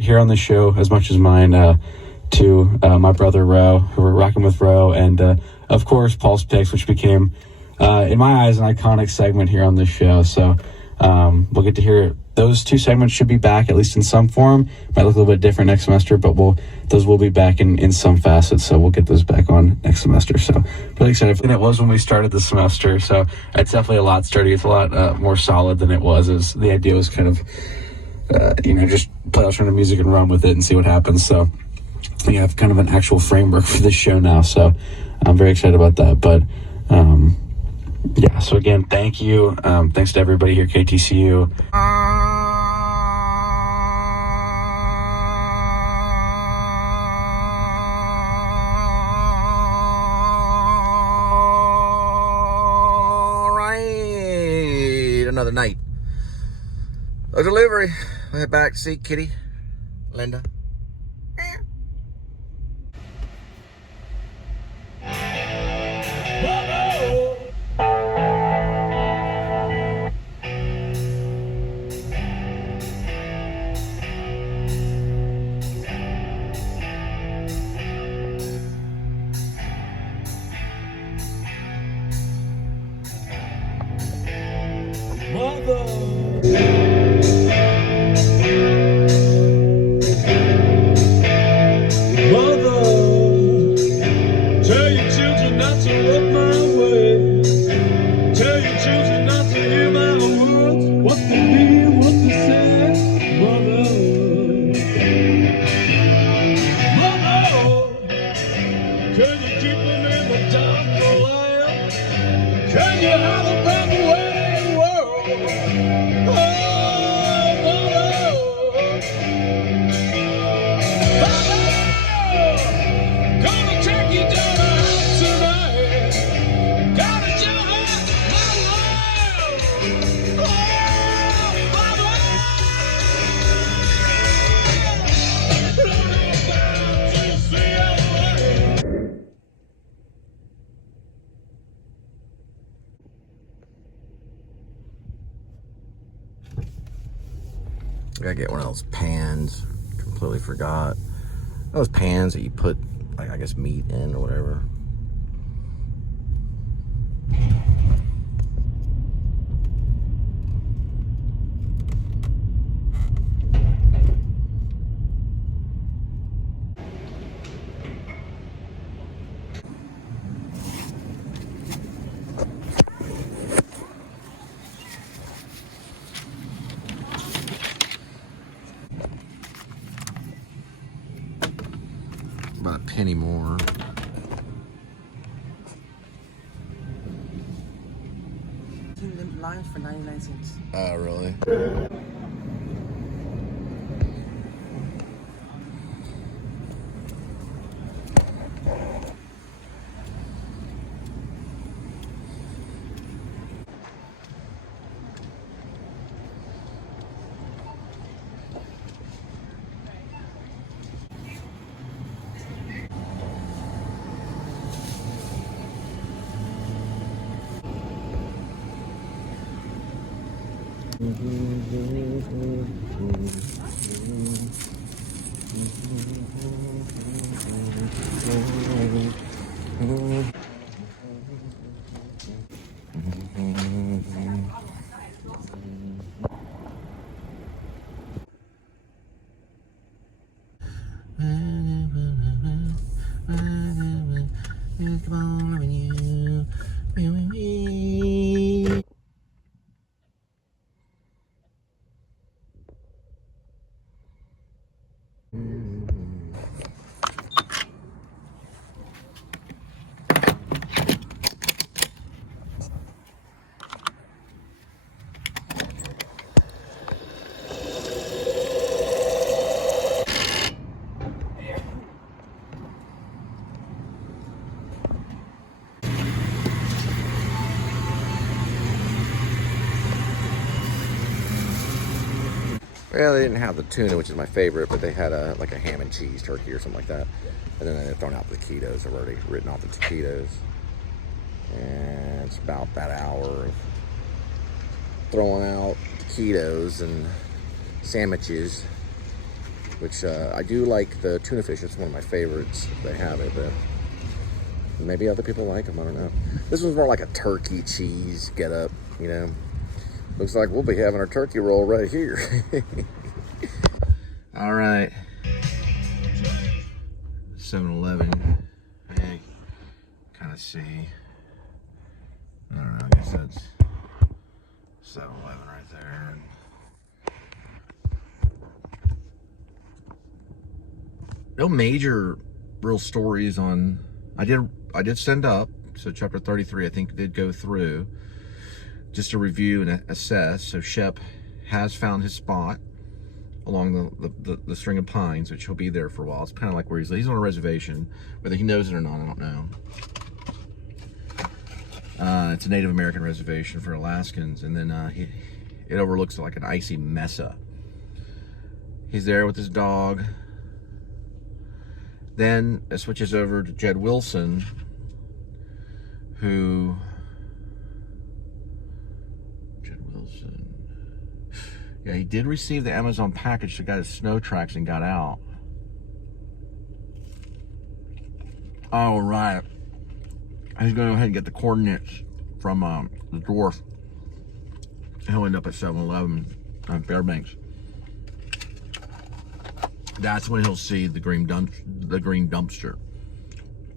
Here on the show as much as mine, to my brother Ro, who we're rocking with Ro, and of course Pulse Picks, which became, in my eyes, an iconic segment here on this show. So we'll get to hear those two segments should be back, at least in some form. Might look a little bit different next semester, but those will be back in some facets, so we'll get those back on next semester. So really excited. And it was when we started the semester, so it's definitely a lot sturdy. It's a lot more solid than it was, as the idea was kind of, just play alternative music and run with it and see what happens. So we have kind of an actual framework for this show now, so I'm very excited about that. But yeah, so again, thank you. Thanks to everybody here at KTCU. All right, another night. A delivery. I head back to see Kitty, Linda. I gotta get one of those pans. Completely forgot. Those pans that you put, like, I guess, meat in or whatever. About a penny more. Lines for 99 cents. Oh, really? Come on, loving you. Well, they didn't have the tuna, which is my favorite, but they had like a ham and cheese turkey or something like that. And then they've thrown out the taquitos. I've already written off the taquitos. And it's about that hour of throwing out taquitos and sandwiches. which I do like the tuna fish. It's one of my favorites. They have it, but maybe other people like them. I don't know. This one's more like a turkey cheese get up, you know. Looks like we'll be having our turkey roll right here. All right. 7-Eleven. Hey, kind of see. I don't know. I guess that's 7-Eleven right there. No major real stories on. I did send up, so chapter 33 I think did go through just to review and assess. So Shep has found his spot along the string of pines, which he'll be there for a while. It's kind of like where he's on a reservation. Whether he knows it or not, I don't know. It's a Native American reservation for Alaskans, and then it overlooks like an icy mesa. He's there with his dog. Then it switches over to Jed Wilson, who... Yeah, he did receive the Amazon package that got his snow tracks and got out. Oh, right. He's going to go ahead and get the coordinates from the dwarf. He'll end up at 7-Eleven on Fairbanks. That's when he'll see the green dumpster.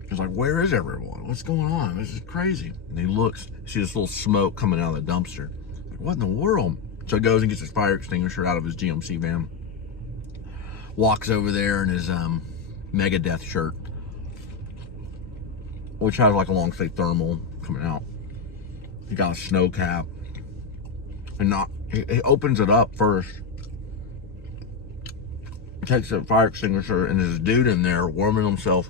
He's like, where is everyone? What's going on? This is crazy. And he looks, see this little smoke coming out of the dumpster. Like, what in the world? So he goes and gets his fire extinguisher out of his GMC van. Walks over there in his Megadeth shirt, which has like a long sleeve thermal coming out. He got a snow cap. And he opens it up first. Takes a fire extinguisher, and there's a dude in there warming himself.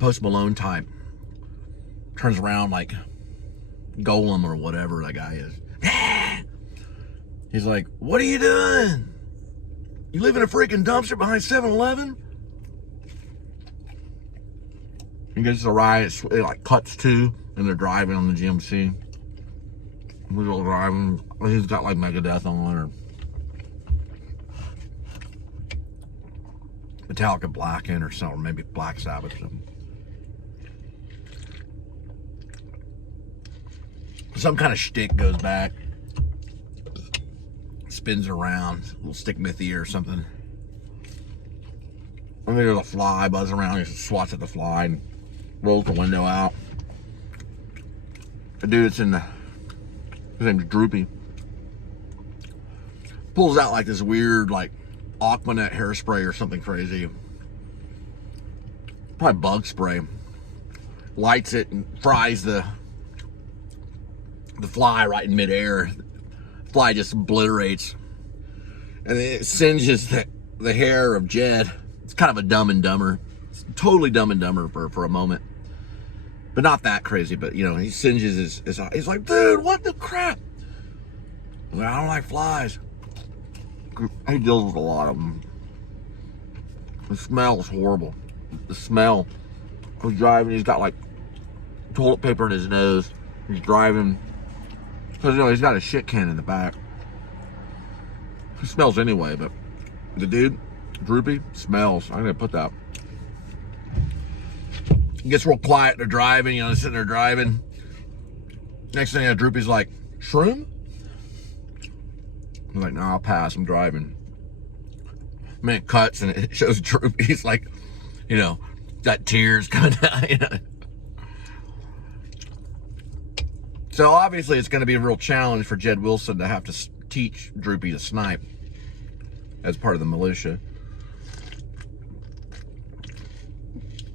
Post Malone type. Turns around like Golem or whatever that guy is. He's like, what are you doing? You live in a freaking dumpster behind 7-Eleven? He gets the ride, it like cuts to, and they're driving on the GMC. He's all driving, he's got like Megadeth on, or Metallica Black in, or something, or maybe Black Sabbath or something. Some kind of shtick goes back, spins around, a little stick mythy or something. And there's a fly buzzing around. He swats at the fly and rolls the window out. The dude that's his name's Droopy, pulls out like this weird, like Aquanet hairspray or something crazy. Probably bug spray. Lights it and fries the fly right in midair. The fly just obliterates, and it singes the hair of Jed. It's kind of a Dumb and Dumber. It's totally Dumb and Dumber for a moment, but not that crazy. But you know, he singes his he's like, dude, what the crap? I'm like, I don't like flies. He deals with a lot of them. The smell is horrible. The smell. He's driving. He's got like toilet paper in his nose. He's driving. Because, you know, he's got a shit can in the back. He smells anyway, but the dude, Droopy, smells. I'm going to put that. He gets real quiet. They're driving, you know, sitting there driving. Next thing, Droopy's like, shroom? I'm like, no, I'll pass. I'm driving. I mean, it cuts and it shows Droopy. He's like, you know, got tears coming down, you know. So obviously it's going to be a real challenge for Jed Wilson to have to teach Droopy to snipe as part of the militia.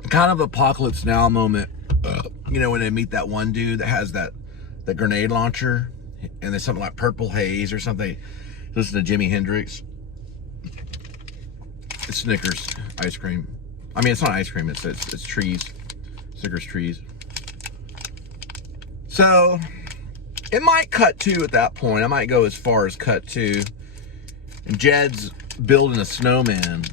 Kind of Apocalypse Now moment, you know, when they meet that one dude that has the grenade launcher, and there's something like Purple Haze or something. Listen to Jimi Hendrix. It's Snickers ice cream. I mean, it's not ice cream. It's trees, Snickers trees. So, it might cut to at that point. I might go as far as cut to. And Jed's building a snowman.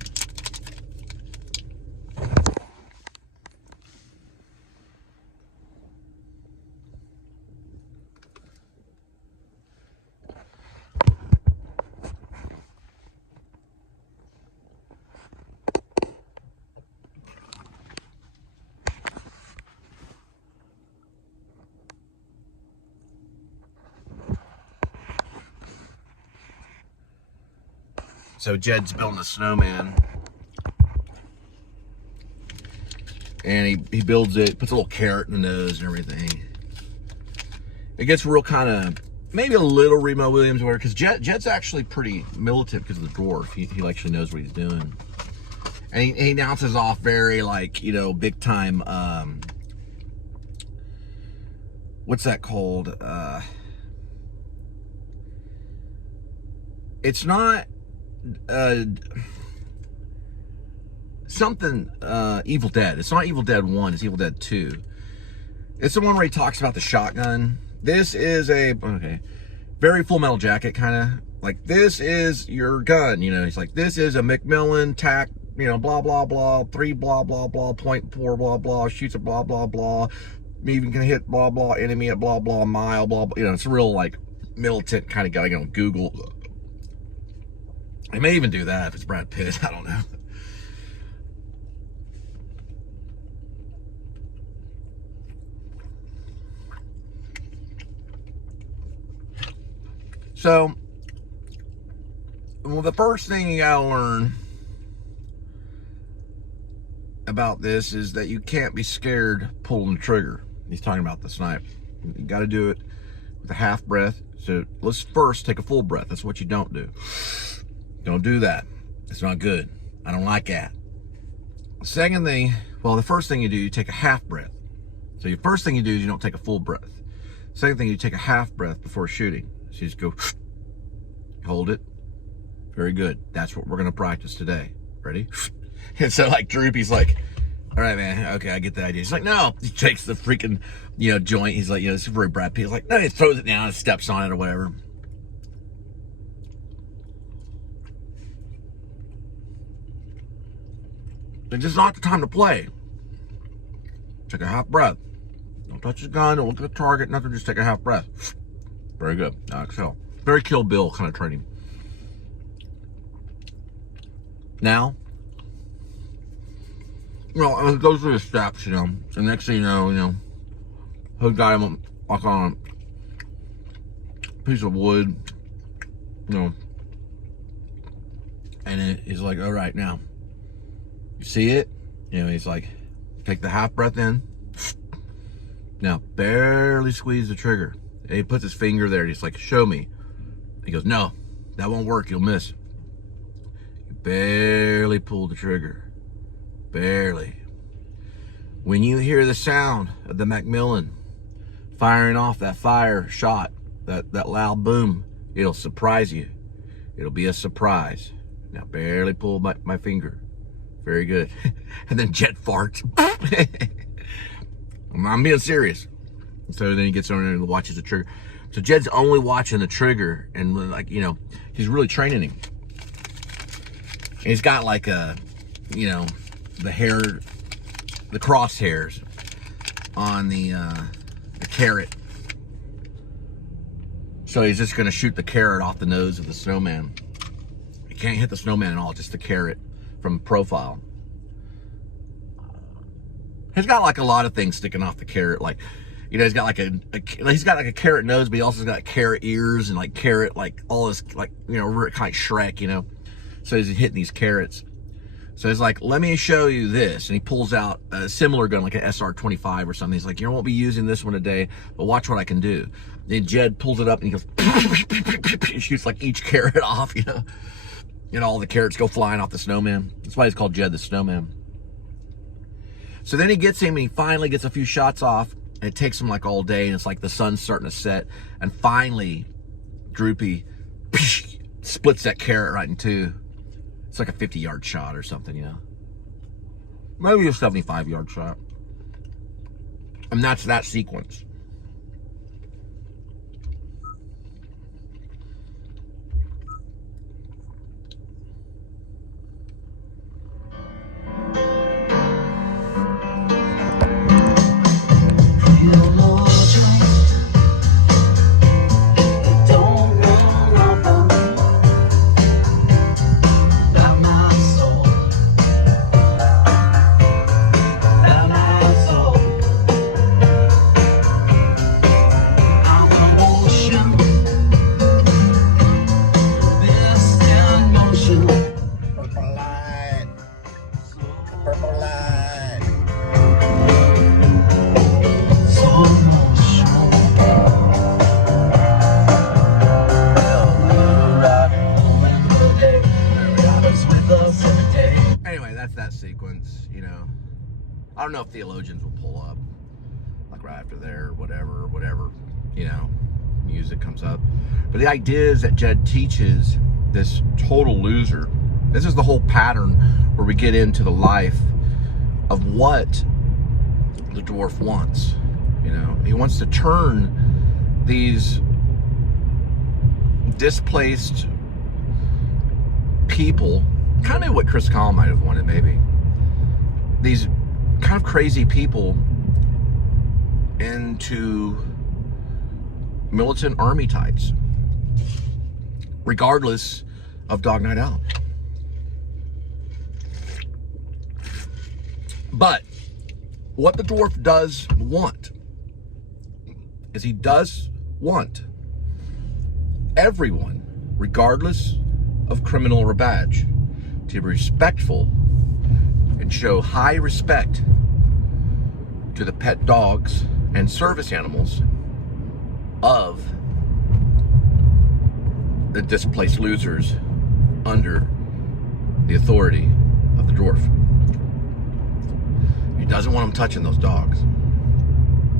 So Jed's building a snowman. And he builds it, puts a little carrot in the nose and everything. It gets real kind of, maybe a little Remo Williams wear, because Jed's actually pretty militant because of the dwarf. He actually knows what he's doing. And he announces off very, like, you know, big time, what's that called? It's not something Evil Dead. It's not Evil Dead 1, it's Evil Dead 2. It's the one where he talks about the shotgun. This is very Full Metal Jacket kind of. Like, this is your gun, you know. He's like, this is a Macmillan tac, you know, blah, blah, blah, 3 blah, blah, blah, .4 blah, blah, shoots a blah, blah, blah. Even can hit blah, blah, enemy at blah, blah, mile, blah, blah. You know, it's a real, like, militant kind of guy. You know, Google. I may even do that if it's Brad Pitt. I don't know. So, well, the first thing you gotta learn about this is that you can't be scared pulling the trigger. He's talking about the snipe. You gotta do it with a half breath. So let's first take a full breath. That's what you don't do. Don't do that. It's not good. I don't like that. The second thing, well, the first thing you do, you take a half breath. So the first thing you do is you don't take a full breath. Second thing, you take a half breath before shooting. So you just go, hold it. Very good. That's what we're going to practice today. Ready? And so, like, Droopy's like, all right, man, okay, I get the idea. He's like, no. He takes the freaking, you know, joint. He's like, you know, this is very Brad Pitt. He's like, no, he throws it down and steps on it or whatever. It's just not the time to play. Take a half breath. Don't touch the gun, don't look at the target, nothing, just take a half breath. Very good. Now exhale. Very Kill Bill kind of training. Now, you know, it goes through the steps, you know. The next thing you know, he'll got him like on a piece of wood, you know. And he's like, all right, now, you see it? You know, he's like, take the half breath in. Now, barely squeeze the trigger. And he puts his finger there and he's like, show me. He goes, no, that won't work, you'll miss. You barely pull the trigger. Barely. When you hear the sound of the Macmillan firing off that fire shot, that loud boom, it'll surprise you. It'll be a surprise. Now, barely pull my finger. Very good. And then Jed farts. I'm being serious. So then he gets on there and watches the trigger. So Jed's only watching the trigger, and, like, you know, he's really training him. And he's got like a, you know, the crosshairs on the carrot. So he's just gonna shoot the carrot off the nose of the snowman. He can't hit the snowman at all, just the carrot from profile. He's got like a lot of things sticking off the carrot, like, you know, he's got like a carrot nose, but he also got carrot ears and like carrot, like all this, like, you know, kind of Shrek, you know. So he's hitting these carrots. So he's like, let me show you this. And he pulls out a similar gun, like an SR-25 or something. He's like, you won't be using this one today, but watch what I can do. Then Jed pulls it up and he goes, he shoots like each carrot off, you know. And all the carrots go flying off the snowman. That's why he's called Jed the Snowman. So then he gets him and he finally gets a few shots off. And it takes him like all day, and it's like the sun's starting to set. And finally, Droopy splits that carrot right in two. It's like a 50-yard shot or something, you know. Maybe a 75-yard shot. And that's that sequence. sense, you know. I don't know if theologians will pull up, like right after there, whatever, you know, music comes up. But the idea is that Jed teaches this total loser. This is the whole pattern where we get into the life of what the dwarf wants. You know, he wants to turn these displaced people, kind of what Chris Collin might have wanted, maybe. These kind of crazy people into militant army types, regardless of Dog Night Out. But what the dwarf does want is he does want everyone, regardless of criminal or badge, to be respectful and show high respect to the pet dogs and service animals of the displaced losers under the authority of the dwarf. He doesn't want them touching those dogs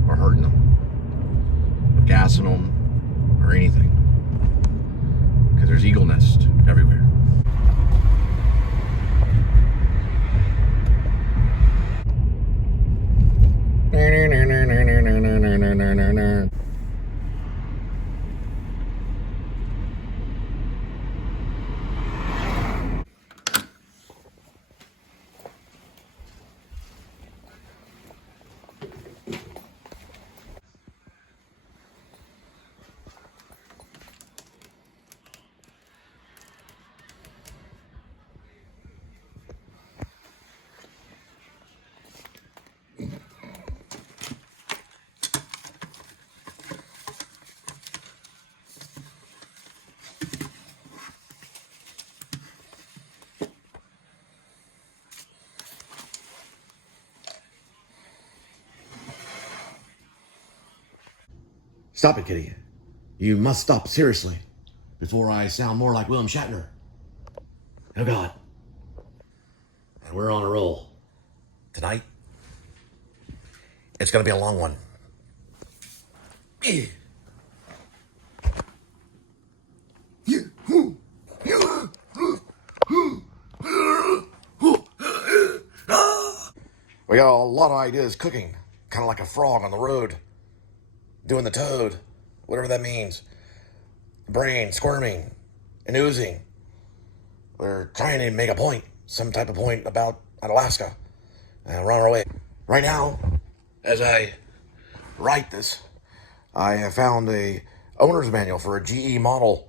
or hurting them or gassing them or anything, because there's eagle nests everywhere. Stop it, Kitty. You must stop, seriously, before I sound more like William Shatner. Oh, God. And we're on a roll. Tonight, it's going to be a long one. We got a lot of ideas cooking, kind of like a frog on the road, doing the toad, whatever that means. Brain squirming and oozing. We're trying to make a point, some type of point about Alaska, and we're on our way. Right now, as I write this, I have found a owner's manual for a GE model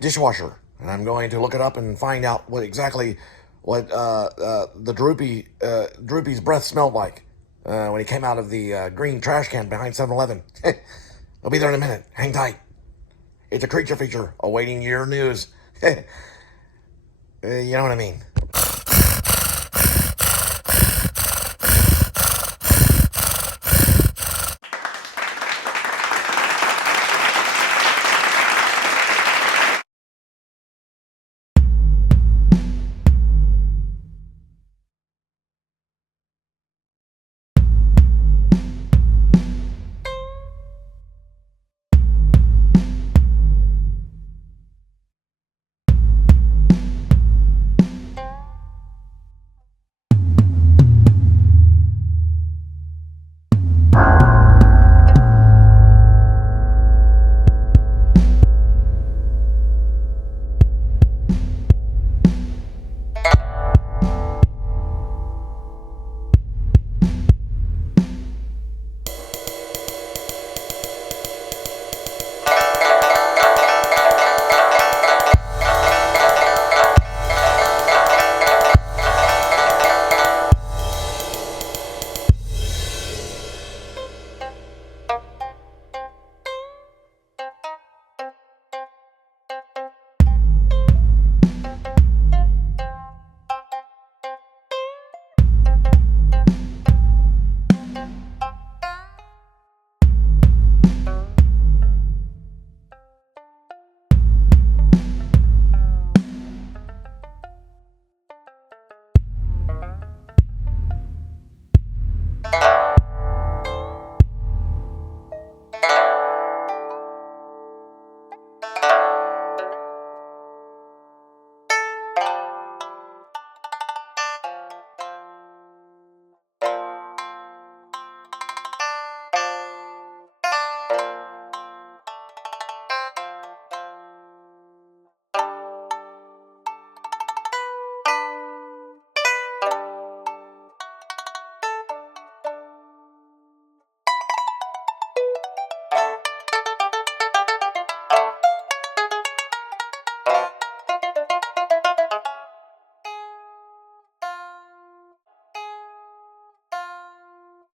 dishwasher, and I'm going to look it up and find out what the Droopy's breath smelled like when he came out of the green trash can behind 7-Eleven. I'll be there in a minute. Hang tight. It's a creature feature awaiting your news. You know what I mean.